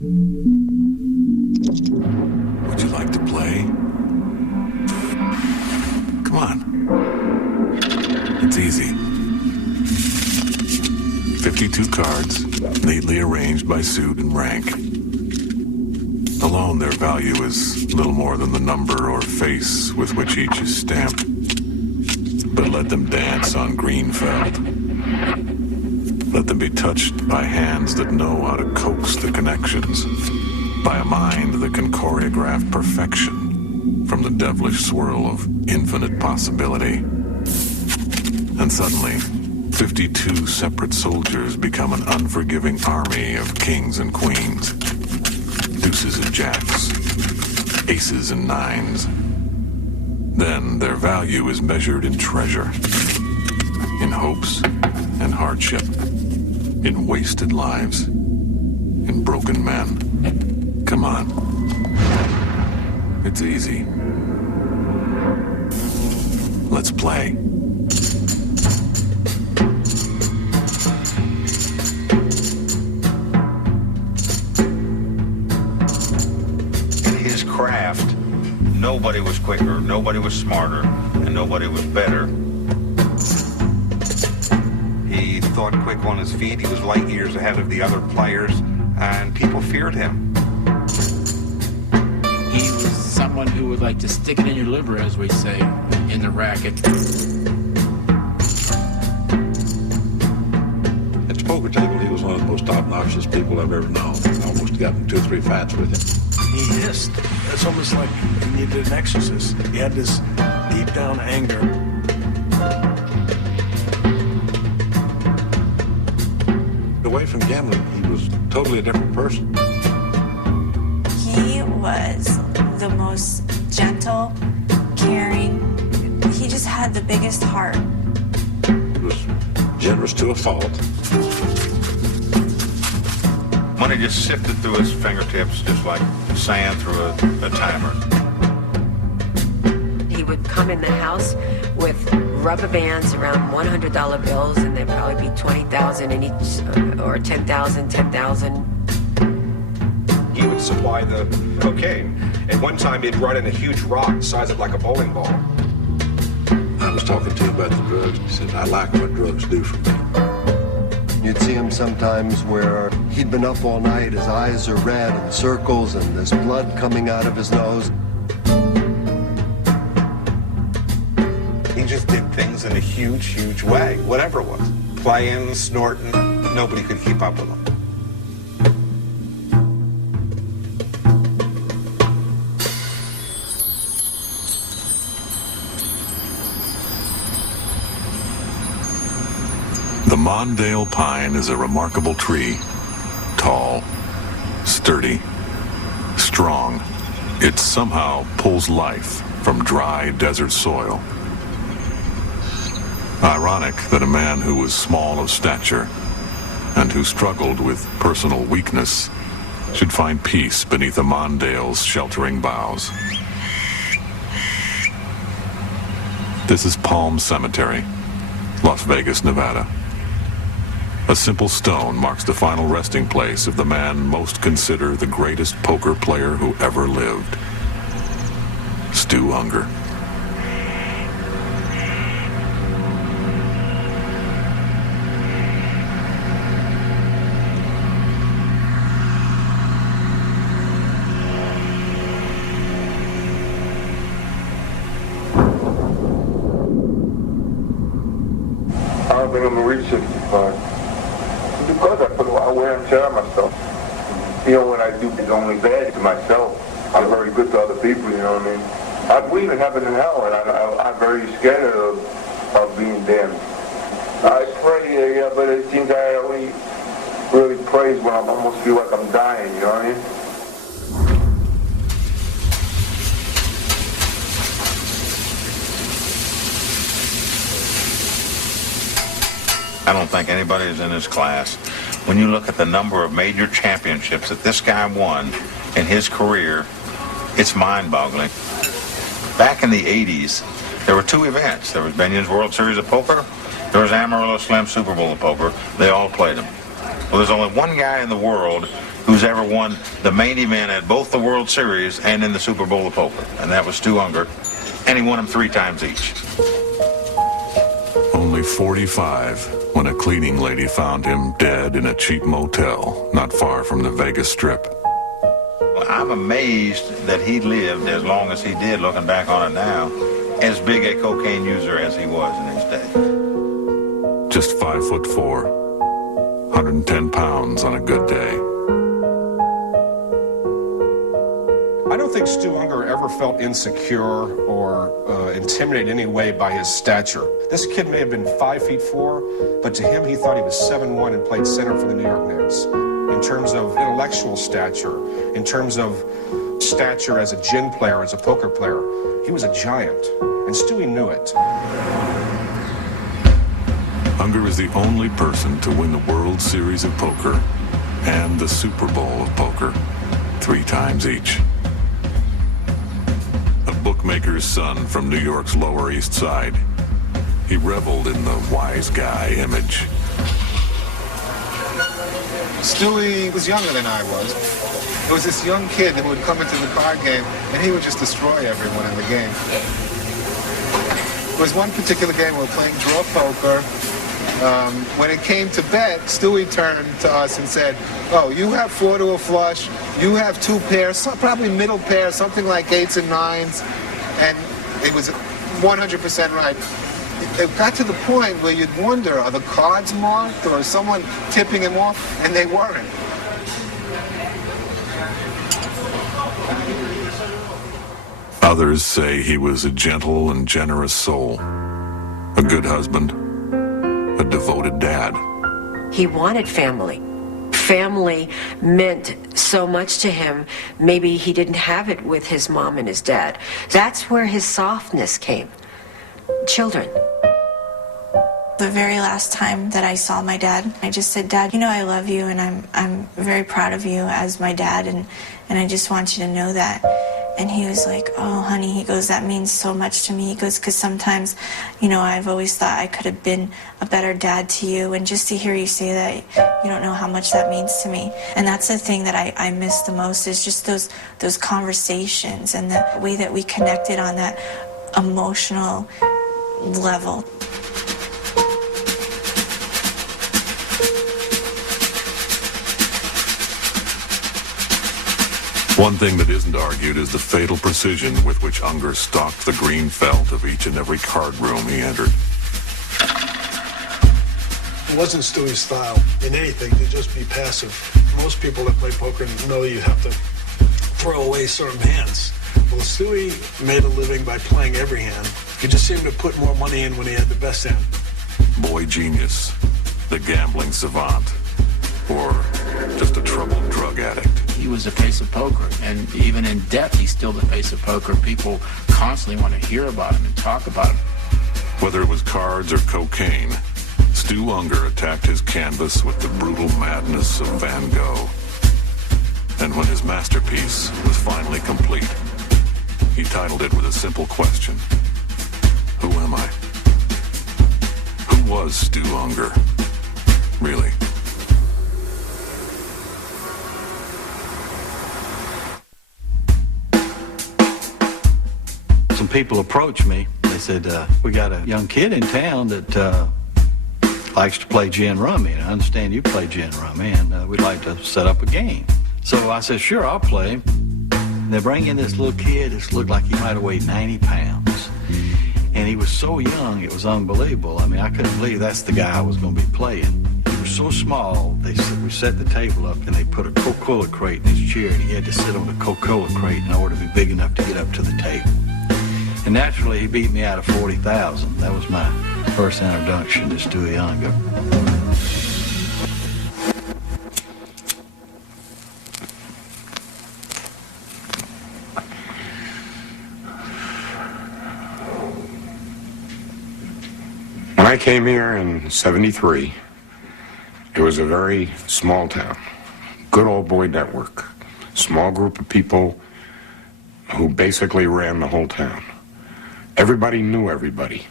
Would you like to play? Come on. It's easy. 52 cards, neatly arranged by suit and rank. Alone, their value is little more than the number or face with which each is stamped. But let them dance on green felt. Let them be touched by hands that know how to coax the connections, by a mind that can choreograph perfection from the devilish swirl of infinite possibility. And suddenly, 52 separate soldiers become an unforgiving army of kings and queens, deuces and jacks, aces and nines. Then their value is measured in treasure, in hopes and hardship, in wasted lives, in broken men. Come on. It's easy. Let's play. Craft, nobody was quicker, nobody was smarter, and nobody was better. He thought quick on his feet, he was light years ahead of the other players, and people feared him. He was someone who would like to stick it in your liver, as we say, in the racket. At the poker table, he was one of the most obnoxious people I've ever known. I almost got in 2 or 3 fights with him. He hissed. It's almost like he needed an exorcist. He had this deep down anger. Away from gambling, he was totally a different person. He was the most gentle, caring. He just had the biggest heart. He was generous to a fault. Money just sifted through his fingertips just like sand through a timer. He would come in the house with rubber bands around $100 bills, and there'd probably be 20,000 in each, or 10,000, 10,000. He would supply the cocaine. At one time, he'd run in a huge rock the size of like a bowling ball. I was talking to him about the drugs. He said, I like what drugs do for me. You'd see him sometimes where he'd been up all night, his eyes are red and circles, and there's blood coming out of his nose. He just did things in a huge, huge way, whatever it was. Playing, snorting, nobody could keep up with him. The Mondale pine is a remarkable tree. Tall, sturdy, strong. It somehow pulls life from dry desert soil. Ironic that a man who was small of stature and who struggled with personal weakness should find peace beneath a Mondale's sheltering boughs. This is Palm Cemetery, Las Vegas, Nevada. A simple stone marks the final resting place of the man most considered the greatest poker player who ever lived, Stu Ungar. I don't think I'm gonna reach 65. Because I put a lot of wear and tear on myself. You know, what I do is only bad to myself. I'm very good to other people, you know what I mean? I believe in heaven and hell, and I'm very scared of being damned. I pray, yeah, but it seems I only really praise when I almost feel like I'm dying, you know what I mean? I don't think anybody is in his class. When you look at the number of major championships that this guy won in his career, it's mind-boggling. Back in the 80s, there were 2 events. There was Benion's World Series of Poker. There was Amarillo Slim Super Bowl of Poker. They all played them. Well, there's only one guy in the world who's ever won the main event at both the World Series and in the Super Bowl of poker, and that was Stu Ungar, and he won them 3 times each. Only 45 when a cleaning lady found him dead in a cheap motel not far from the Vegas Strip. Well, I'm amazed that he lived as long as he did, looking back on it now, as big a cocaine user as he was in his day. Just 5'4", 110 pounds on a good day. I don't think Stu Ungar ever felt insecure or intimidated in any way by his stature. This kid may have been 5'4", but to him he thought he was 7'1" and played center for the New York Knicks. In terms of intellectual stature, in terms of stature as a gin player, as a poker player, he was a giant, and Stewie knew it. Ungar is the only person to win the World Series of Poker and the Super Bowl of Poker 3 times each. A bookmaker's son from New York's Lower East Side, he reveled in the wise guy image. Stewie was younger than I was. There was this young kid that would come into the card game, and he would just destroy everyone in the game. There was one particular game we were playing draw poker. When it came to bet, Stewie turned to us and said, "Oh, you have 4 to a flush, you have 2 pairs, probably middle pair, something like 8s and 9s," and it was 100% right. It got to the point where you'd wonder, are the cards marked or is someone tipping him off? And they weren't. Others say he was a gentle and generous soul, a good husband, a devoted dad. He wanted family. Family meant so much to him. Maybe he didn't have it with his mom and his dad. That's where his softness came. Children. The very last time that I saw my dad, I just said, "Dad, you know I love you and I'm very proud of you as my dad and I just want you to know that." And he was like, "Oh, honey," he goes, "that means so much to me." He goes, "because sometimes, you know, I've always thought I could have been a better dad to you, and just to hear you say that, you don't know how much that means to me." And that's the thing that I miss the most, is just those conversations and the way that we connected on that emotional level. One thing that isn't argued is the fatal precision with which Ungar stalked the green felt of each and every card room he entered. It wasn't Stewie's style in anything to just be passive. Most people that play poker know you have to throw away certain hands. Well, Stewie made a living by playing every hand. He just seemed to put more money in when he had the best hand. Boy genius, the gambling savant, or just a troubled drug addict. He was the face of poker, and even in death, he's still the face of poker. People constantly want to hear about him and talk about him. Whether it was cards or cocaine, Stu Ungar attacked his canvas with the brutal madness of Van Gogh. And when his masterpiece was finally complete, he titled it with a simple question: who am I? Who was Stu Ungar, really? Some people approached me. They said, "We got a young kid in town that likes to play gin rummy. And I understand you play gin rummy, and we'd like to set up a game." So I said, "Sure, I'll play." They bring in this little kid. This looked like he might have weighed 90 pounds. And he was so young, it was unbelievable. I mean, I couldn't believe that's the guy I was going to be playing. He was so small, we set the table up, and they put a Coca-Cola crate in his chair, and he had to sit on the Coca-Cola crate in order to be big enough to get up to the table. And naturally, he beat me out of 40,000. That was my first introduction to Stu Ungar. When I came here in '73, it was a very small town. Good old boy network. Small group of people who basically ran the whole town. Everybody knew everybody.